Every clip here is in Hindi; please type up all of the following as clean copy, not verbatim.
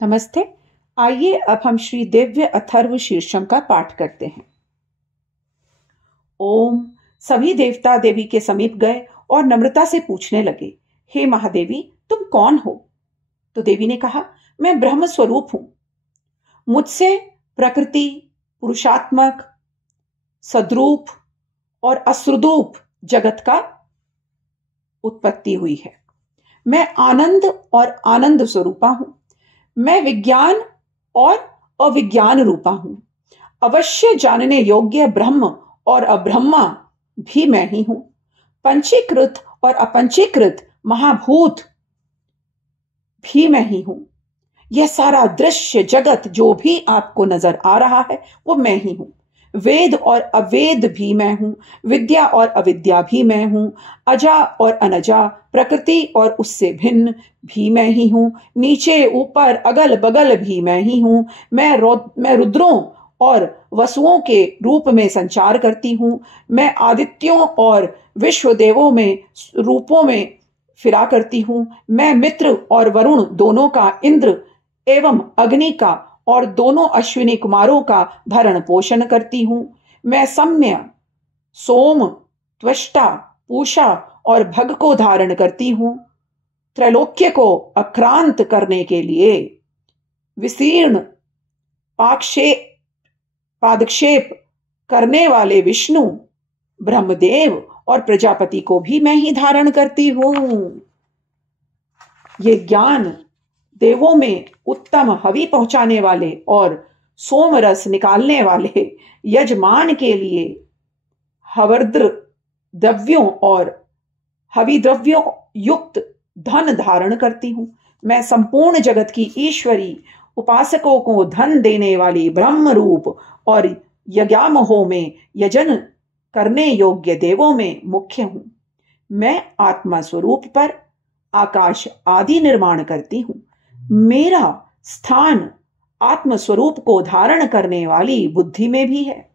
नमस्ते। आइए अब हम श्री दिव्य अथर्व शीर्षम का पाठ करते हैं। ओम। सभी देवता देवी के समीप गए और नम्रता से पूछने लगे, हे महादेवी, तुम कौन हो? तो देवी ने कहा, मैं ब्रह्म स्वरूप हूं। मुझसे प्रकृति, पुरुषात्मक, सद्रूप और असुरूप जगत का उत्पत्ति हुई है। मैं आनंद और आनंद स्वरूपा हूं। मैं विज्ञान और अविज्ञान रूपा हूं। अवश्य जानने योग्य ब्रह्म और अब्रह्मा भी मैं ही हूं। पंचीकृत और अपंचीकृत महाभूत भी मैं ही हूं। यह सारा दृश्य जगत जो भी आपको नजर आ रहा है वो मैं ही हूं। वेद और अवेद भी मैं हूं। विद्या और अविद्या भी मैं हूं। अजा और अनजा, प्रकृति और उससे भिन्न भी मैं ही हूं। नीचे ऊपर अगल बगल भी मैं ही हूं। मैं रुद्रों और वसुओं के रूप में संचार करती हूं। मैं आदित्यों और विश्वदेवों में रूपों में फिरा करती हूं। मैं मित्र और वरुण दोनों का, इंद्र एवं अग्नि का और दोनों अश्विनी कुमारों का भरण पोषण करती हूं। मैं सम्य, सोम, त्वष्टा, पूषा और भग को धारण करती हूं। त्रैलोक्य को आक्रांत करने के लिए विशीर्ण पादक्षेप करने वाले विष्णु, ब्रह्मदेव और प्रजापति को भी मैं ही धारण करती हूं। ये ज्ञान देवों में उत्तम हवि पहुंचाने वाले और सोम रस निकालने वाले यजमान के लिए हवर्द्र द्रव्यों और हवि द्रव्यों युक्त धन धारण करती हूं। मैं संपूर्ण जगत की ईश्वरी, उपासकों को धन देने वाली ब्रह्म रूप और यज्ञामहों में यजन करने योग्य देवों में मुख्य हूं। मैं आत्मा स्वरूप पर आकाश आदि निर्माण करती हूं। मेरा स्थान आत्म स्वरूप को धारण करने वाली बुद्धि में भी है।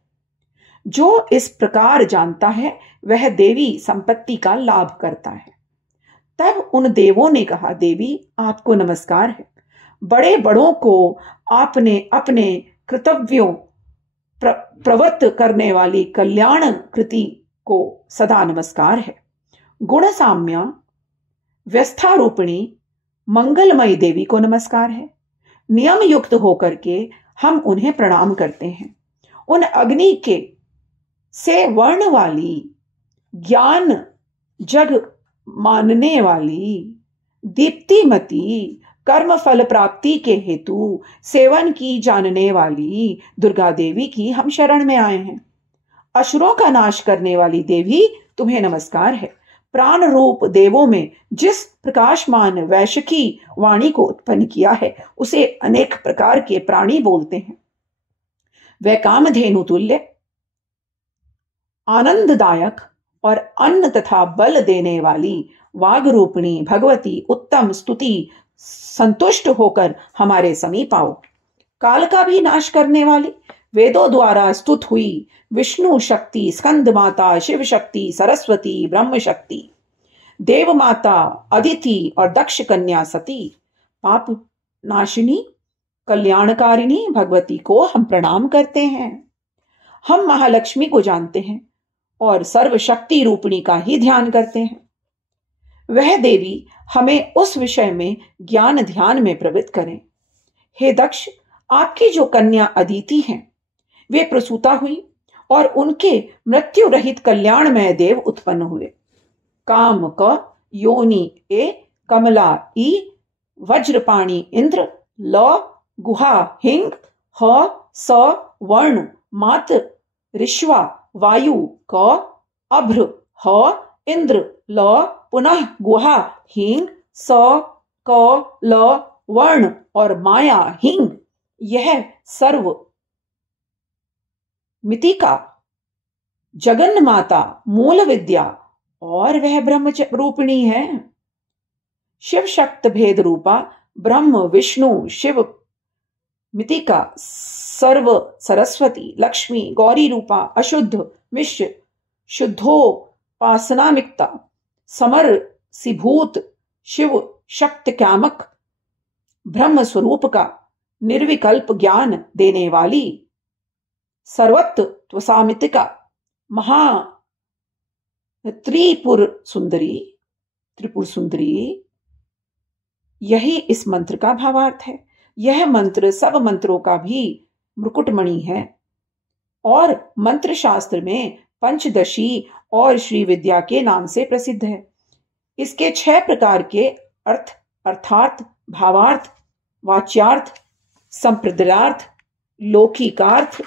जो इस प्रकार जानता है वह देवी संपत्ति का लाभ करता है। तब उन देवों ने कहा, देवी आपको नमस्कार है। बड़े बड़ों को आपने अपने कर्तव्यों प्रवृत्त करने वाली कल्याण कृति को सदा नमस्कार है। गुण साम्य व्यस्थारूपिणी मंगलमयी देवी को नमस्कार है। नियम युक्त होकर के हम उन्हें प्रणाम करते हैं। उन अग्नि के से वर्ण वाली, ज्ञान जग मानने वाली, दीप्तिमती, कर्म फल प्राप्ति के हेतु सेवन की जानने वाली दुर्गा देवी की हम शरण में आए हैं। असुरों का नाश करने वाली देवी तुम्हें नमस्कार है। प्राण रूप देवों में जिस प्रकाशमान वैश्यकी वाणी को उत्पन्न किया है उसे अनेक प्रकार के प्राणी बोलते हैं। वह कामधेनु तुल्य, आनंददायक और अन्न तथा बल देने वाली वाग रूपिणी भगवती उत्तम स्तुति संतुष्ट होकर हमारे समीप आओ। काल का भी नाश करने वाली, वेदों द्वारा स्तुत हुई विष्णु शक्ति, स्कंद माता, शिव शक्ति, सरस्वती, ब्रह्म शक्ति, देव माता, अदिति और दक्ष कन्या सती, पाप नाशिनी, कल्याणकारिणी भगवती को हम प्रणाम करते हैं। हम महालक्ष्मी को जानते हैं और सर्वशक्ति रूपिणी का ही ध्यान करते हैं। वह देवी हमें उस विषय में ज्ञान ध्यान में प्रवृत्त करें। हे दक्ष, आपकी जो कन्या अदिति हैं वे प्रसूता हुई और उनके मृत्यु रहित कल्याणमय देव उत्पन्न हुए। काम क योनि ए कमला ई, वज्रपाणी इंद्र, ल गुहा हिंग, ह स वर्ण मात ऋष्वा वायु, क अभ्र ह इंद्र, ल पुनः गुहा हिंग, स क ल वर्ण और माया हिंग, यह सर्व मितिका, जगन माता, मूल विद्या और वह ब्रह्म रूपिणी है। शिव शक्त भेद रूपा ब्रह्म विष्णु शिव मितिका, सर्व सरस्वती, लक्ष्मी, गौरी रूपा, अशुद्ध मिश्र, शुद्धोपासनामिकता, समर सिभूत, शिव शक्त कामक, ब्रह्म स्वरूप का निर्विकल्प ज्ञान देने वाली सर्वत्व सामितिका महा त्रिपुर सुंदरी, यही इस मंत्र का भावार्थ है। यह मंत्र सब मंत्रों का भी मुकुटमणि है और मंत्र शास्त्र में पंचदशी और श्री विद्या के नाम से प्रसिद्ध है। इसके 6 प्रकार के अर्थ अर्थात भावार्थ, वाच्यार्थ, संप्रदायार्थ, लौकिकार्थ,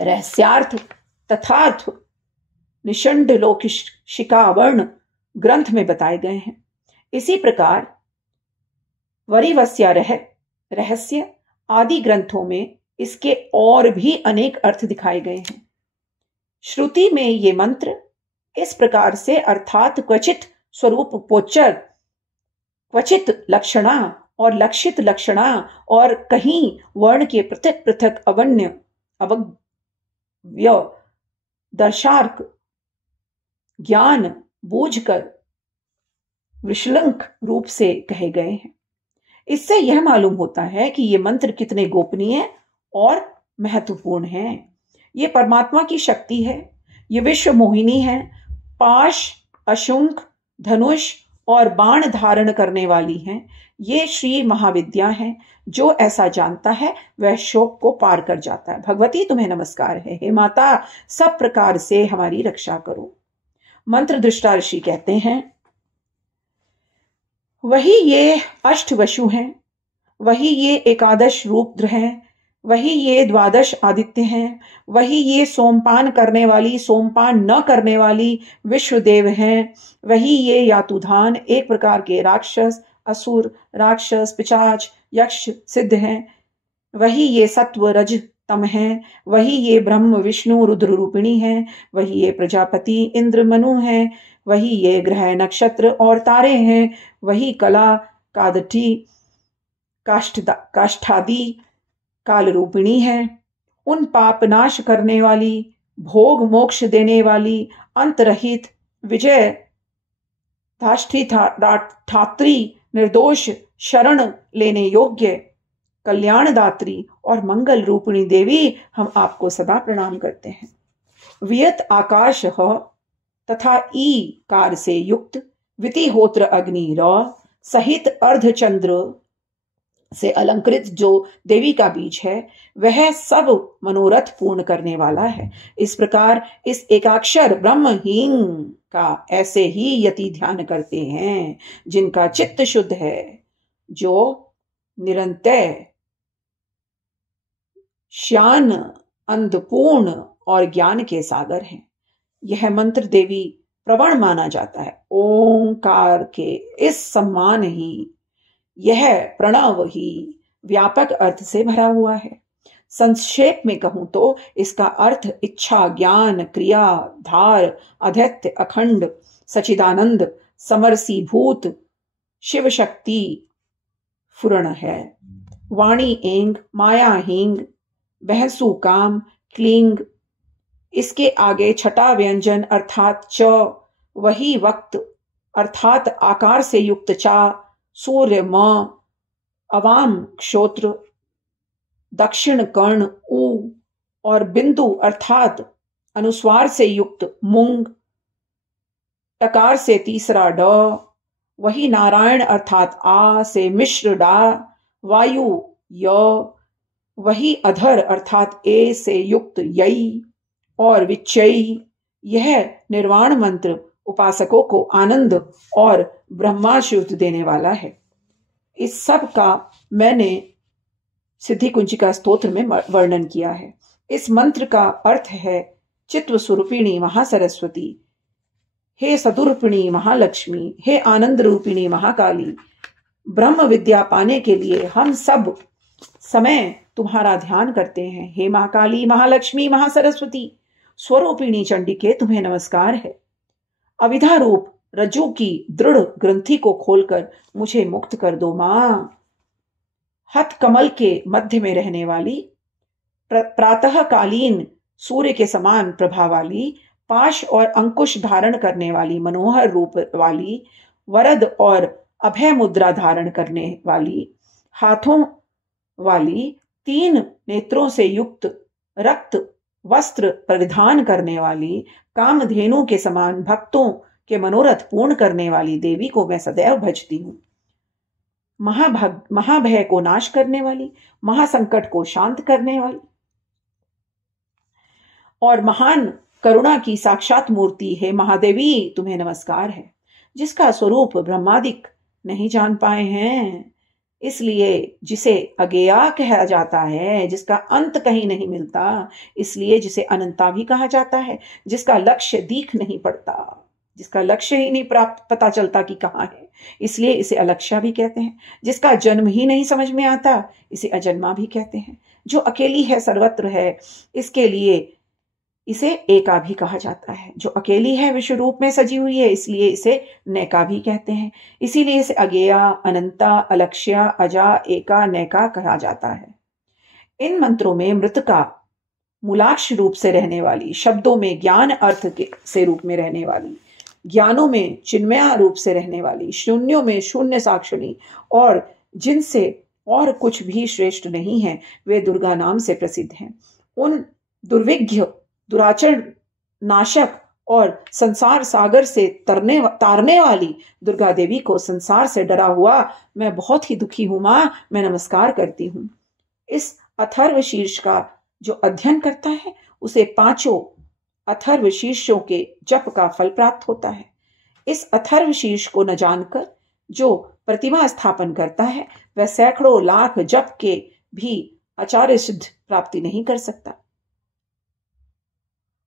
रहस्यार्थ तथार्थ निषंड लौकिका वर्ण ग्रंथ में बताए गए हैं। इसी प्रकार वरिवस्या रहस्य आदि ग्रंथों में इसके और भी अनेक अर्थ दिखाए गए हैं। श्रुति में ये मंत्र इस प्रकार से अर्थात क्वचित स्वरूप पोच्चर, क्वचित लक्षणा और लक्षित लक्षणा और कहीं वर्ण के पृथक पृथक अवग्य दर्शार्क ज्ञान बूझकर विश्लंक रूप से कहे गए हैं। इससे यह मालूम होता है कि ये मंत्र कितने गोपनीय और महत्वपूर्ण हैं। ये परमात्मा की शक्ति है, ये विश्व मोहिनी है, पाश, अशुंख, धनुष और बाण धारण करने वाली हैं। ये श्री महाविद्या है। जो ऐसा जानता है वह शोक को पार कर जाता है। भगवती तुम्हें नमस्कार है। हे माता, सब प्रकार से हमारी रक्षा करो। मंत्र दृष्टा ऋषि कहते हैं, वही ये अष्टवसु हैं, वही ये एकादश रुद्र हैं, वही ये 12 आदित्य हैं, वही ये सोमपान करने वाली, सोमपान न करने वाली विश्वदेव हैं, वही ये यातुधान एक प्रकार के राक्षस, असुर, राक्षस, पिशाच, यक्ष सिद्ध हैं, वही ये सत्व रज तम हैं, वही ये ब्रह्म विष्णु रुद्र रूपिणी हैं, वही ये प्रजापति इंद्र मनु हैं, वही ये ग्रह नक्षत्र और तारे हैं, वही कला कादठी काष्ठादि काल रूपिणी है। उन पाप नाश करने वाली, भोग मोक्ष देने वाली, अंतरहित विजय धात्री, निर्दोष, शरण लेने योग्य, कल्याणदात्री और मंगल रूपिणी देवी, हम आपको सदा प्रणाम करते हैं। वियत आकाश ह तथा ई कार से युक्त वितिहोत्र अग्नि र सहित अर्धचंद्र से अलंकृत जो देवी का बीज है, वह सब मनोरथ पूर्ण करने वाला है। इस प्रकार इस एकाक्षर ब्रह्म हीन का ऐसे ही यति ध्यान करते हैं जिनका चित्त शुद्ध है, जो निरंतर श्यान अंधपूर्ण और ज्ञान के सागर हैं। यह मंत्र देवी प्रवण माना जाता है। ओंकार के इस सम्मान ही, यह प्रणव ही व्यापक अर्थ से भरा हुआ है। संक्षेप में कहूं तो इसका अर्थ इच्छा, ज्ञान, क्रिया, धार, अध्यत्य, अखंड, सचिदानंद, समरसीभूत शिव शक्ति फुरण है। वाणी एंग, माया हिंग, बहसु काम, क्लिंग, इसके आगे छठा व्यंजन अर्थात च, वही वक्त अर्थात आकार से युक्त चा, सूर्य म, अवाम क्षोत्र, दक्षिण कर्ण उ और बिंदु अर्थात अनुस्वार से युक्त मुंग, टकार से तीसरा ड, वही नारायण अर्थात आ से मिश्र डा, वायु य, वही अधर अर्थात ए से युक्त यई और विच्चयी। यह निर्वाण मंत्र उपासकों को आनंद और ब्रह्माशुद्ध देने वाला है। इस सब का मैंने सिद्धि कुंजिका स्तोत्र में वर्णन किया है। इस मंत्र का अर्थ है, चित्त स्वरूपिणी महासरस्वती, हे सदुरूपिणी महालक्ष्मी, हे आनंद रूपिणी महाकाली, ब्रह्म विद्या पाने के लिए हम सब समय तुम्हारा ध्यान करते हैं। हे महाकाली, महालक्ष्मी, महासरस्वती, स्वरूपिणी चंडिके, तुम्हें नमस्कार है। अविधा रूप रज्जु की दृढ़ ग्रंथि को खोलकर मुझे मुक्त कर दो मां। हथ कमल के मध्य में रहने वाली, प्रातः कालीन सूर्य के समान प्रभा वाली, पाश और अंकुश धारण करने वाली, मनोहर रूप वाली, वरद और अभय मुद्रा धारण करने वाली, हाथों वाली 3 नेत्रों से युक्त रक्त वस्त्र परिधान करने वाली कामधेनु के समान भक्तों के मनोरथ पूर्ण करने वाली देवी को मैं सदैव भजती हूँ। महाभय को नाश करने वाली, महासंकट को शांत करने वाली और महान करुणा की साक्षात मूर्ति है महादेवी, तुम्हें नमस्कार है। जिसका स्वरूप ब्रह्मादिक नहीं जान पाए हैं, इसलिए जिसे अगेया कहा जाता है, जिसका अंत कहीं नहीं मिलता, इसलिए जिसे अनंता भी कहा जाता है। जिसका लक्ष्य दीख नहीं पड़ता, जिसका लक्ष्य ही नहीं प्राप्त पता चलता कि कहाँ है, इसलिए इसे अलक्ष्या भी कहते हैं। जिसका जन्म ही नहीं समझ में आता, इसे अजन्मा भी कहते हैं। जो अकेली है, सर्वत्र है, इसके लिए इसे एका भी कहा जाता है। जो अकेली है, विश्व रूप में सजी हुई है, इसलिए इसे नैका भी कहते हैं। इसीलिए इसे अगेया, अनंता, अलक्ष्या, अजा, एका, नैका कहा जाता है। इन मंत्रों में मृतका मूलाक्ष रूप से रहने वाली, शब्दों में ज्ञान अर्थ के से रूप में रहने वाली, ज्ञानों में चिन्मया रूप से रहने वाली, शून्यों में शून्य साक्षिणी और जिनसे और कुछ भी श्रेष्ठ नहीं है, वे दुर्गा नाम से प्रसिद्ध हैं। उन दुर्विघ्न, दुराचरण नाशक और संसार सागर से तारने वाली दुर्गा देवी को संसार से डरा हुआ मैं बहुत ही दुखी हूं मां, मैं नमस्कार करती हूं। इस अथर्व शीर्ष का जो अध्ययन करता है, उसे 5 अथर्व शीर्षों के जप का फल प्राप्त होता है। इस अथर्व शीर्ष को न जानकर जो प्रतिमा स्थापन करता है, वह सैकड़ों लाख जप के भी आचार्य सिद्ध प्राप्ति नहीं कर सकता।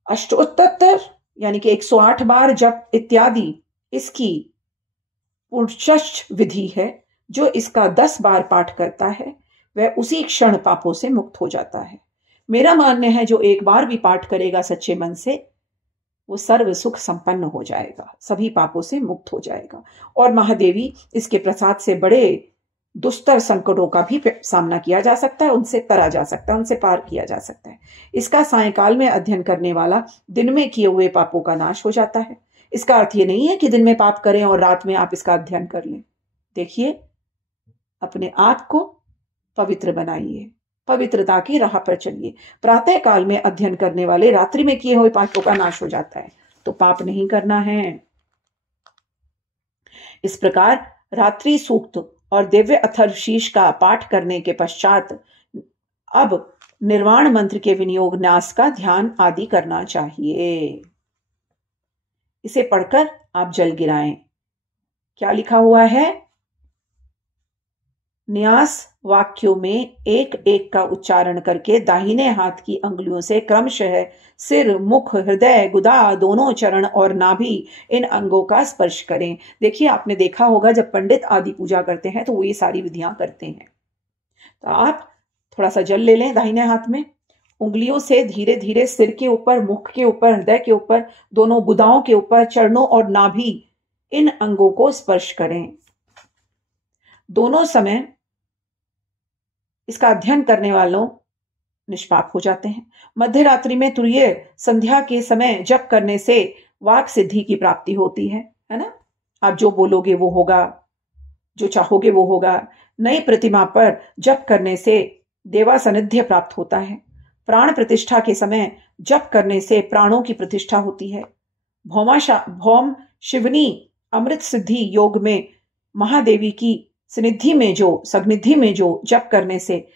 अष्टोत्तर यानी कि 108 बार जप इत्यादि इसकी पुरुषश्च विधि है। जो इसका 10 बार पाठ करता है, वह उसी क्षण पापों से मुक्त हो जाता है। मेरा मानना है, जो एक बार भी पाठ करेगा सच्चे मन से, वो सर्व सुख संपन्न हो जाएगा, सभी पापों से मुक्त हो जाएगा और महादेवी इसके प्रसाद से बड़े दुस्तर संकटों का भी सामना किया जा सकता है, उनसे तरा जा सकता है, उनसे पार किया जा सकता है। इसका सायंकाल में अध्ययन करने वाला दिन में किए हुए पापों का नाश हो जाता है। इसका अर्थ ये नहीं है कि दिन में पाप करें और रात में आप इसका अध्ययन कर लें। देखिए, अपने आप को पवित्र बनाइए, पवित्रता की राह पर चलिए। प्रातः काल में अध्ययन करने वाले रात्रि में किए हुए पापों का नाश हो जाता है, तो पाप नहीं करना है। इस प्रकार रात्रि सूक्त और दिव्य अथर्वशीष का पाठ करने के पश्चात अब निर्वाण मंत्र के विनियोग न्यास का ध्यान आदि करना चाहिए। इसे पढ़कर आप जल गिराएं। क्या लिखा हुआ है? न्यास वाक्यों में एक एक का उच्चारण करके दाहिने हाथ की अंगुलियों से क्रमशः सिर, मुख, हृदय, गुदा, दोनों चरण और नाभि, इन अंगों का स्पर्श करें। देखिए, आपने देखा होगा जब पंडित आदि पूजा करते हैं तो वो ये सारी विधियां करते हैं। तो आप थोड़ा सा जल ले लें दाहिने हाथ में, उंगलियों से धीरे धीरे सिर के ऊपर, मुख के ऊपर, हृदय के ऊपर, दोनों गुदाओं के ऊपर, चरणों और नाभि, इन अंगों को स्पर्श करें। दोनों समय इसका अध्ययन करने वालों निष्पाप हो जाते हैं। मध्य रात्रि में तुरीय संध्या के समय जप करने से वाक सिद्धि की प्राप्ति होती है ना? आप जो बोलोगे वो होगा, जो चाहोगे वो होगा। नई प्रतिमा पर जप करने से देवा सानिध्य प्राप्त होता है। प्राण प्रतिष्ठा के समय जप करने से प्राणों की प्रतिष्ठा होती है। भौम शिवनी अमृत सिद्धि योग में महादेवी की सन्निधि में जो जप करने से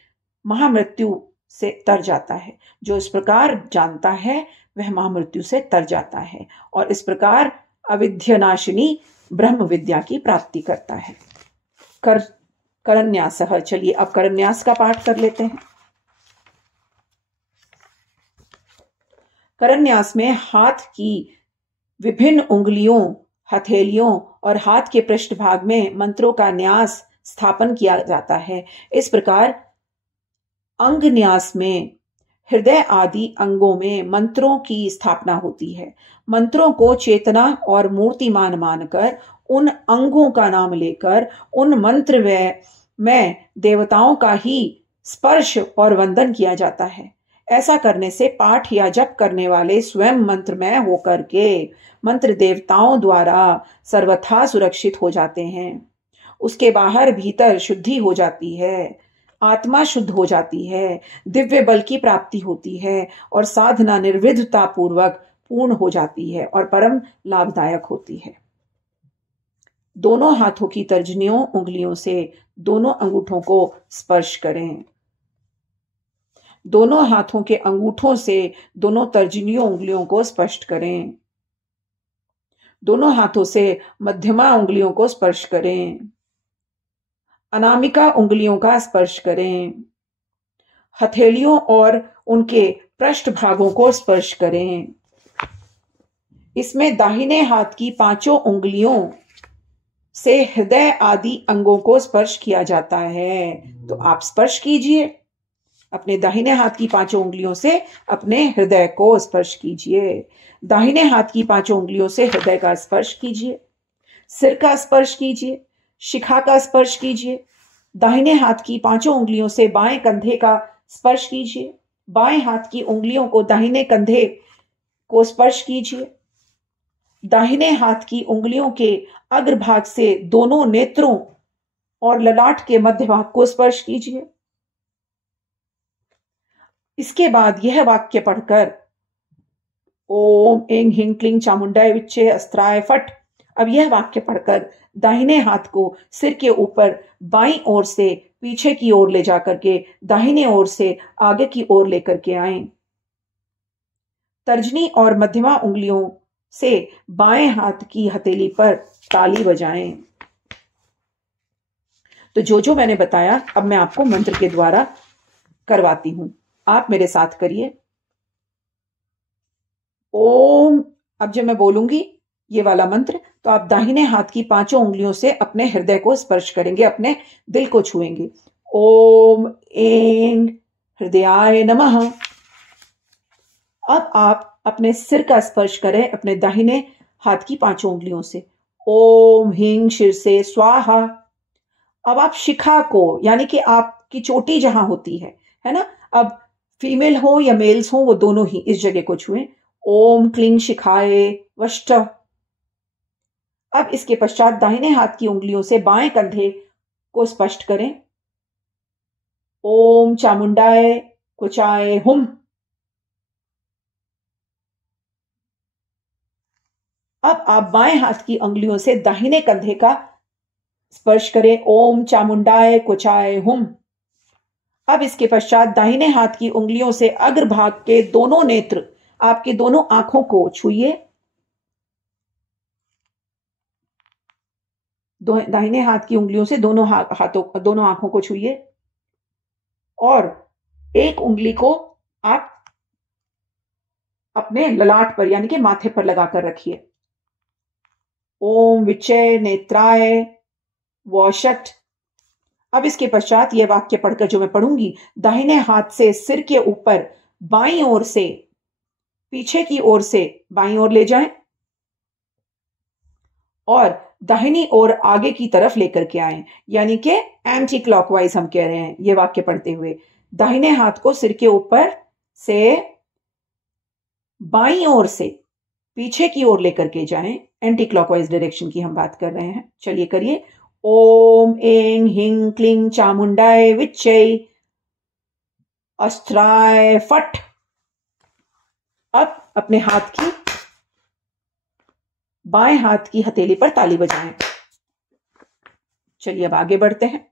महामृत्यु से तर जाता है। जो इस प्रकार जानता है वह महामृत्यु से तर जाता है और इस प्रकार अविद्यानाशिनी ब्रह्म विद्या की प्राप्ति करता है। करन्यास। चलिए अब करन्यास का पाठ कर लेते हैं। करन्यास में हाथ की विभिन्न उंगलियों, हथेलियों और हाथ के पृष्ठभाग में मंत्रों का न्यास स्थापन किया जाता है। इस प्रकार अंग न्यास में हृदय आदि अंगों में मंत्रों की स्थापना होती है। मंत्रों को चेतना और मूर्तिमान मानकर, उन अंगों का नाम लेकर, उन मंत्र में देवताओं का ही स्पर्श और वंदन किया जाता है। ऐसा करने से पाठ या जप करने वाले स्वयं मंत्रमय होकर के मंत्र देवताओं द्वारा सर्वथा सुरक्षित हो जाते हैं। उसके बाहर भीतर शुद्धि हो जाती है, आत्मा शुद्ध हो जाती है, दिव्य बल की प्राप्ति होती है और साधना निर्विघ्नता पूर्वक पूर्ण हो जाती है और परम लाभदायक होती है। दोनों हाथों की तर्जनियों उंगलियों से दोनों अंगूठों को स्पर्श करें। दोनों हाथों के अंगूठों से दोनों तर्जनियों उंगलियों को स्पर्श करें। दोनों हाथों से मध्यमा उंगलियों को स्पर्श करें। अनामिका उंगलियों का स्पर्श करें। हथेलियों और उनके पृष्ठ भागों को स्पर्श करें। इसमें दाहिने हाथ की पांचों उंगलियों से हृदय आदि अंगों को स्पर्श किया जाता है। तो आप स्पर्श कीजिए, अपने दाहिने हाथ की पांचों उंगलियों से अपने हृदय को स्पर्श कीजिए। दाहिने हाथ की पांचों उंगलियों से हृदय का स्पर्श कीजिए, सिर का स्पर्श कीजिए, शिखा का स्पर्श कीजिए। दाहिने हाथ की पांचों उंगलियों से बाएं कंधे का स्पर्श कीजिए। बाएं हाथ की उंगलियों को दाहिने कंधे को स्पर्श कीजिए। दाहिने हाथ की उंगलियों के अग्रभाग से दोनों नेत्रों और ललाट के मध्य भाग को स्पर्श कीजिए। इसके बाद यह वाक्य पढ़कर ओम ऐं ह्रीं क्लीं चामुंडाय विच्चे अस्त्राय फट। अब यह वाक्य पढ़कर दाहिने हाथ को सिर के ऊपर बाईं ओर से पीछे की ओर ले जाकर के दाहिने ओर से आगे की ओर लेकर के आएं। तर्जनी और मध्यमा उंगलियों से बाएं हाथ की हथेली पर ताली बजाएं। तो जो मैंने बताया अब मैं आपको मंत्र के द्वारा करवाती हूं, आप मेरे साथ करिए। ओम। अब जब मैं बोलूंगी ये वाला मंत्र तो आप दाहिने हाथ की पांचों उंगलियों से अपने हृदय को स्पर्श करेंगे, अपने दिल को छुएंगे। ओम ऐं हृदयाय नमः। अब आप अपने सिर का स्पर्श करें अपने दाहिने हाथ की पांचों उंगलियों से। ओम ह्रीं शिरसे स्वाहा। अब आप शिखा को, यानी कि आपकी चोटी जहां होती है ना, अब फीमेल हो या मेल्स हो वो दोनों ही इस जगह को छुएं। ओम क्लीं शिखाए वष्ट। अब इसके पश्चात दाहिने हाथ की उंगलियों से बाएं कंधे को स्पर्श करें। ओम चामुंडाय कुचाय हुम। अब आप बाएं हाथ की उंगलियों से दाहिने कंधे का स्पर्श करें। ओम चामुंडाय कुचाय हुम। अब इसके पश्चात दाहिने हाथ की उंगलियों से अग्रभाग के दोनों नेत्र, आपके दोनों आंखों को छुइए। दाहिने हाथ की उंगलियों से दोनों आंखों को छुइए और एक उंगली को आप अपने ललाट पर यानी कि माथे पर लगाकर रखिए। ओम विचय नेत्राय वौषट। अब इसके पश्चात यह वाक्य पढ़कर जो मैं पढ़ूंगी, दाहिने हाथ से सिर के ऊपर बाईं ओर से पीछे की ओर से बाईं ओर ले जाएं और दाहिनी ओर आगे की तरफ लेकर के आएं, यानी कि एंटी क्लॉकवाइज हम कह रहे हैं ये वाक्य पढ़ते हुए। दाहिने हाथ को सिर के ऊपर से बाईं ओर से पीछे की ओर लेकर के जाएं, एंटी क्लॉकवाइज डायरेक्शन की हम बात कर रहे हैं। चलिए करिए। ओम ऐं ह्रीं क्लीं चामुंडाय विच्चै अस्त्राय फट। अब अपने हाथ की बाएं हाथ की हथेली पर ताली बजाएं। चलिए अब आगे बढ़ते हैं।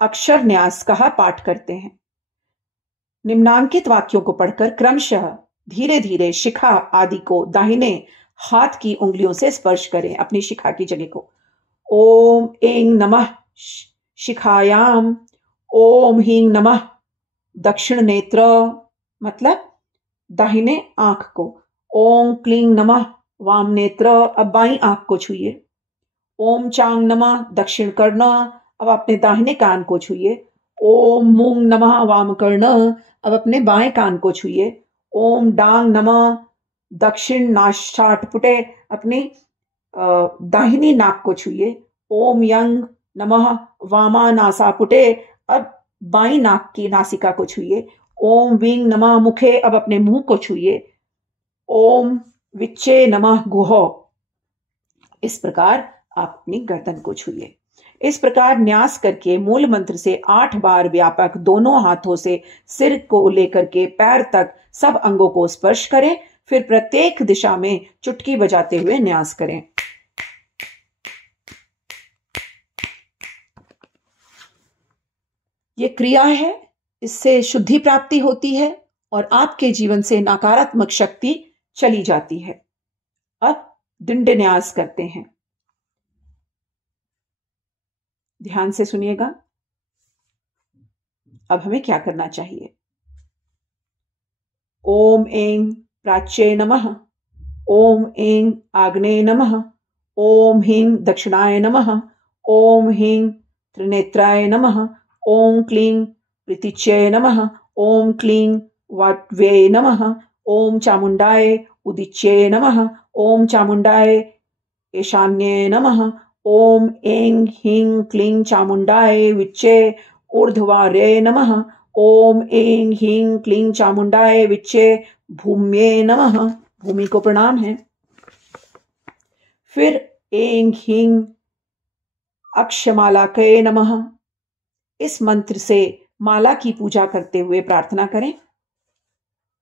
अक्षर न्यास का पाठ करते हैं। निम्नांकित वाक्यों को पढ़कर क्रमशः धीरे धीरे शिखा आदि को दाहिने हाथ की उंगलियों से स्पर्श करें, अपनी शिखा की जगह को। ओम ऐं नमः शिखायाम। ओम ह्रीं नमः दक्षिण नेत्र, मतलब दाहिने आंख को। ओम क्लीं नमः वाम नेत्र। अब बाईं आंख को छुइए। ओम चांग नमः दक्षिण कर्ण। अब अपने दाहिने कान को छुइए। ओम मूंग नमः वाम कर्ण। अब अपने बाएं कान को छुइए। ओम डांग नमः दक्षिण नासापुटे। अपनी दाहिनी नाक को छुइए। ओम यंग नमः वामा नासापुटे। अब बाईं नाक की नासिका को छुइए। ओम वीं नमः मुखे। अब अपने मुंह को छुइए। ओम विच्चे नमः गुहो। इस प्रकार आप अपनी गर्दन को छुइए। इस प्रकार न्यास करके मूल मंत्र से 8 बार व्यापक दोनों हाथों से सिर को लेकर के पैर तक सब अंगों को स्पर्श करें। फिर प्रत्येक दिशा में चुटकी बजाते हुए न्यास करें। ये क्रिया है, इससे शुद्धि प्राप्ति होती है और आपके जीवन से नकारात्मक शक्ति चली जाती है। अब दंड न्यास करते हैं। ध्यान से सुनिएगा। अब हमें क्या करना चाहिए? ओम ऐं प्राच्ये नमः, ओम ऐं आग्नेय नमः, ओम ह्रीं दक्षिणाय नमः, ओम ह्रीं त्रिनेत्राय नमः, ओम क्लीं प्रीतिच्ये नमः, ओम क्लीं वाट्वे नमः, ओम चामुंडाय उदिच्ये नमः, ओम चामुंडाय ईशान्ये नमः, ओम ऐं ह्रीं क्लीं चामुंडाय विच्चे ऊर्ध्वारे नमः, ओम ऐं ह्रीं क्लीं चामुंडाय विच्चे भूम्ये नमः। भूमि को प्रणाम है। फिर ऐं ह्रीं अक्षमालाकये नमः। इस मंत्र से माला की पूजा करते हुए प्रार्थना करें।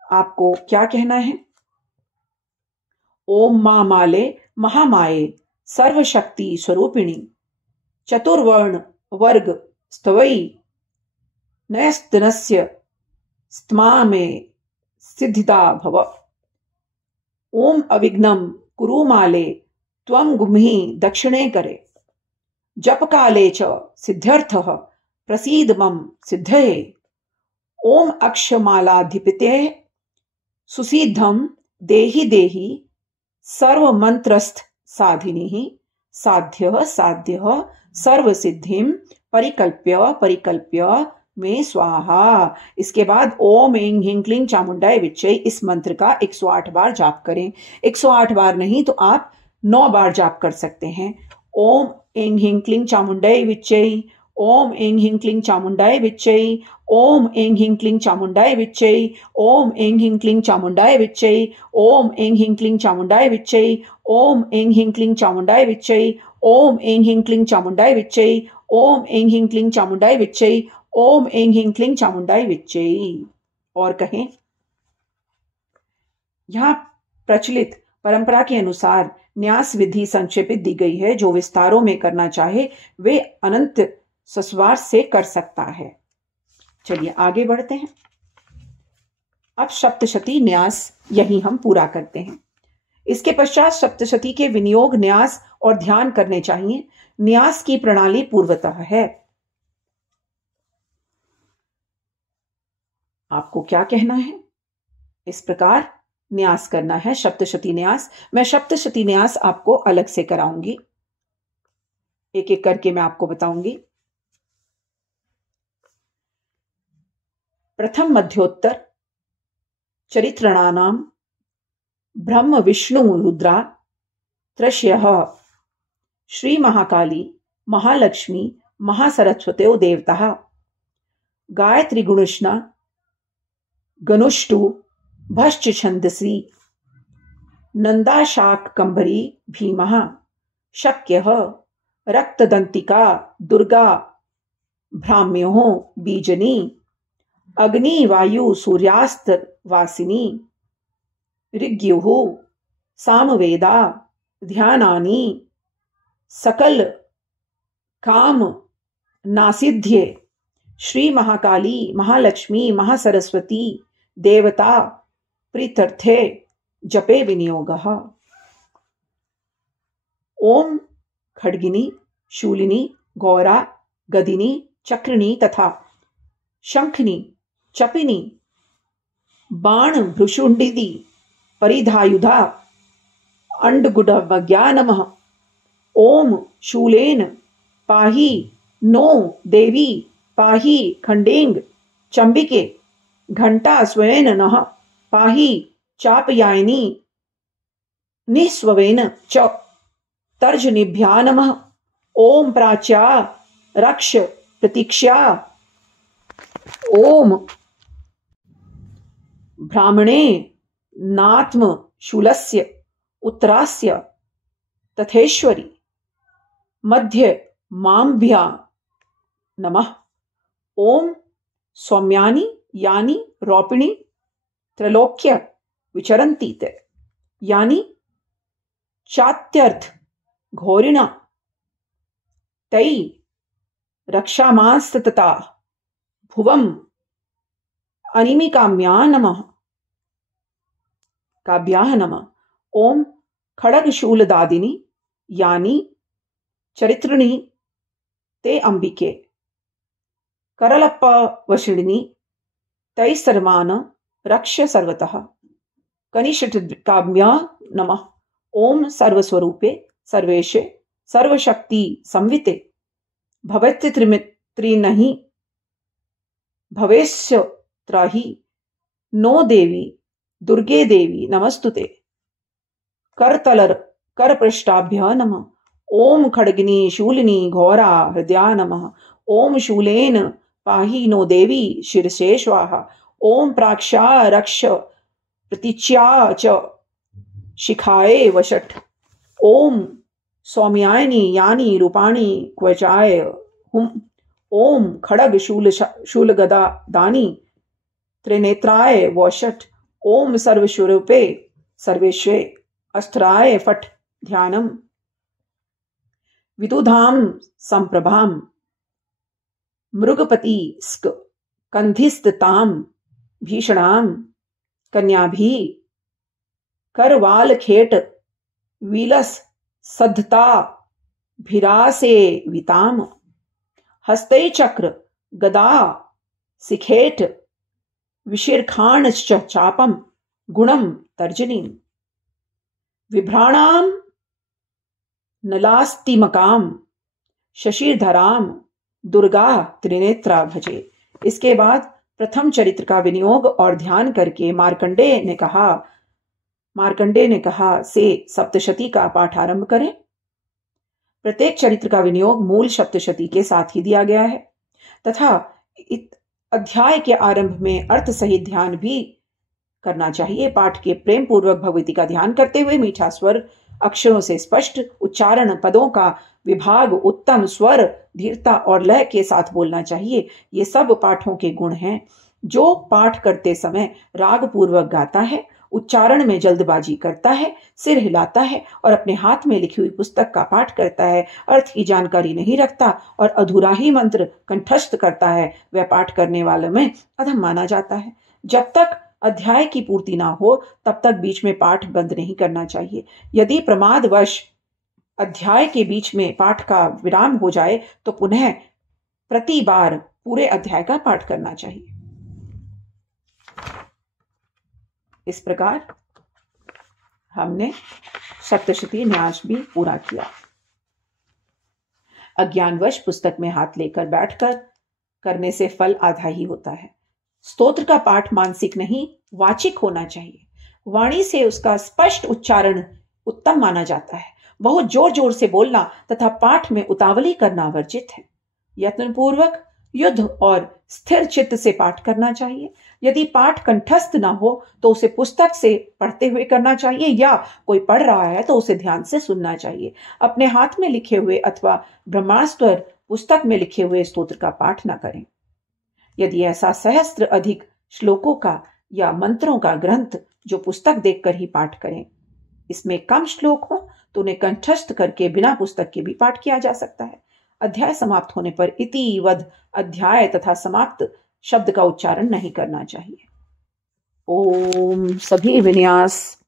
आपको क्या कहना है? ओम मां माले महामाये सर्वशक्ति स्वरूपिणी चतुर्वर्ण वर्ग स्तवई नयस्तनस्य स्त्मा में सिद्धिदा भव। ओम अविघ्नं कुरु माले त्वं गुम्हि दक्षिणे करे। जप काले च सिद्ध्यर्थः प्रसीद मम सिद्धये। ओम अक्षमालाधिपते सुसिद्धं देहि देहि सर्वमंत्रस्थ साधिनीः साध्यः साध्यः सर्वसिद्धिं परिकल्प्य परिकल्प्य में स्वाहा। इसके बाद ओम ऐं ह्रीं क्लीं चामुंडाय विच्चे इस मंत्र का 108 बार जाप करें। 108 बार नहीं तो आप 9 बार जाप कर सकते हैं। ओम ऐं ह्रीं क्लीं चामुंडाय विच्चे, ओम ऐं ह्रीं क्लीं चामुंडाय विच्चे, ओम ऐं ह्रीं क्लीं चामुंडाय विच्चे, ओम ऐं ह्रीं क्लीं चामुंडाय विच्चे, ओम ऐं ह्रीं क्लीं चामुंडाय विच्चे, ओम ऐं ह्रीं क्लीं चामुंडाय विच्चे, ओम ऐं ह्रीं क्लीं चामुंडाय विच्चे, ओम ऐं ह्रीं क्लीं चामुंडाय विच्चे, ओम ऐं ह्रीं क्लीं चामुंडाय विच्चे। और कहें, यहां प्रचलित परंपरा के अनुसार न्यास विधि संक्षेपित दी गई है। जो विस्तारों में करना चाहे वे अनंत सस्वार से कर सकता है। चलिए आगे बढ़ते हैं। अब सप्तशती न्यास यही हम पूरा करते हैं। इसके पश्चात सप्तशती के विनियोग न्यास और ध्यान करने चाहिए। न्यास की प्रणाली पूर्वतः है। आपको क्या कहना है? इस प्रकार न्यास करना है, सप्तशती न्यास। मैं सप्तशती न्यास आपको अलग से कराऊंगी, एक एक करके मैं आपको बताऊंगी। प्रथम मध्योत्तर चरित्रणानां ब्रह्म विष्णु रुद्रा त्रयः श्री महाकाली महालक्ष्मी महासरस्वती देवता गायत्री गुणुष्णा गनुष्टु भश्च छंदसी नंदाशाकंभरी भीमः शक्यः रक्तदंतिका दुर्गा भ्राम्योः बीजनी अग्नि वायु सूर्यास्त वासिनी ऋग्युः सामवेदा ध्यानानि सकल काम नासिध्ये श्री महाकाली महालक्ष्मी महासरस्वती देवता प्रीत्यर्थे जपे विनियोगः। ओम खड्गिनी शूलिनी गौरा गदिनी चक्रिणी तथा शंखनी चपिनी बाण भ्रुशुंडिदी परिधायुधा अंडगुडवज्ञा नमः। ओम शूलेन पाहि नो देवी पाहि खंडेंग चंबिके घंटा स्वेन नः पाहि चापयायिनी निस्वेन च तर्जनीभ्या नमः। ओम प्राच्या रक्ष प्रतीक्षा। ओम ब्राह्मणे नात्म शूलस्य उत्तरास्य तथेश्वरी मध्य माम्भ्या नमः। ओम सौम्यानि यानि रोपिणी त्रैलोक्य विचरन्ति ते यानि चात्यर्थ घोरिणा तै रक्षामास्ततता भुवम अनिमिकाम्या नमः। काव्याः नमः। ओम खड्गशूलदादिनि यानि चरित्रिणी ते अंबिके करलप्पवशिणिनि तै सर्वान् रक्ष सर्वतः। कनिष्ठकाव्या नमः। ओम सर्वस्वरूपे सर्वेशे सर्वशक्ति संविते भवेत्त्रिनहि भवेस्य त्राहि नो देवी दुर्गे देवी नमस्तुते। करतलर करपृष्ठाभ्य नमः। ओम खड्गिनी शूलिनी घोरा हृदया नमः। ओम शूलेन पाहि नो देवी शिरसे स्वाहा। ओम प्राक्षा रक्ष प्रतीच्या च शिखाए वषट्। ओम सौम्यानि यानि रूपाणि क्वचाय हुम। ओम खड्ग शूलगदा दानि त्रिनेत्राय वषट्। ओम सर्वस्वरूपे सर्वेश्वे अस्त्राय फट्। ध्यानम्। विदुधां संप्रभां मृगपति कंधिस्तां भीषणां कन्याभि करवालखेट विलस सद्धता भिरासे विताम। हस्तै चक्र गदा सिखेट विशीर्खाणश्च चापम गुणम तर्जनीं। विभ्राणां नलास्तिमकां शशिधरां दुर्गा त्रिनेत्रा भजे। इसके बाद प्रथम चरित्र का विनियोग और ध्यान करके मार्कंडे ने कहा से सप्तशती का पाठ आरंभ करें। प्रत्येक चरित्र का विनियोग मूल सप्तशती के साथ ही दिया गया है तथा अध्याय के आरंभ में अर्थ सहित ध्यान भी करना चाहिए। पाठ के प्रेम पूर्वक भगवती का ध्यान करते हुए मीठा स्वर, अक्षरों से स्पष्ट उच्चारण, पदों का विभाग, उत्तम स्वर, धीरता और लय के साथ बोलना चाहिए। ये सब पाठों के गुण हैं। जो पाठ करते समय राग पूर्वक गाता है, उच्चारण में जल्दबाजी करता है, सिर हिलाता है और अपने हाथ में लिखी हुई पुस्तक का पाठ करता है, अर्थ की जानकारी नहीं रखता और अधूरा ही मंत्र कंठस्थ करता है, वह पाठ करने वाले में अधम माना जाता है। जब तक अध्याय की पूर्ति ना हो तब तक बीच में पाठ बंद नहीं करना चाहिए। यदि प्रमादवश अध्याय के बीच में पाठ का विराम हो जाए तो पुनः प्रति बार पूरे अध्याय का पाठ करना चाहिए। इस प्रकार हमने सप्तशती न्यास भी पूरा किया। अज्ञानवश पुस्तक में हाथ लेकर बैठकर करने से फल आधा ही होता है। स्तोत्र का पाठ मानसिक नहीं वाचिक होना चाहिए। वाणी से उसका स्पष्ट उच्चारण उत्तम माना जाता है। बहुत जोर जोर से बोलना तथा पाठ में उतावली करना वर्जित है। यत्नपूर्वक, युद्ध और स्थिर चित्त से पाठ करना चाहिए। यदि पाठ कंठस्थ ना हो तो उसे पुस्तक से पढ़ते हुए करना चाहिए या कोई पढ़ रहा है तो उसे ध्यान से सुनना चाहिए। अपने हाथ में लिखे हुए अथवा ब्रह्मास्त्र पुस्तक में लिखे हुए स्तोत्र का पाठ न करें। यदि ऐसा सहस्त्र अधिक श्लोकों का या मंत्रों का ग्रंथ जो पुस्तक देखकर ही पाठ करें, इसमें कम श्लोक हो तो उन्हें कंठस्थ करके बिना पुस्तक के भी पाठ किया जा सकता है। अध्याय समाप्त होने पर इति वध अध्याय तथा समाप्त शब्द का उच्चारण नहीं करना चाहिए। ओम। सभी विन्यास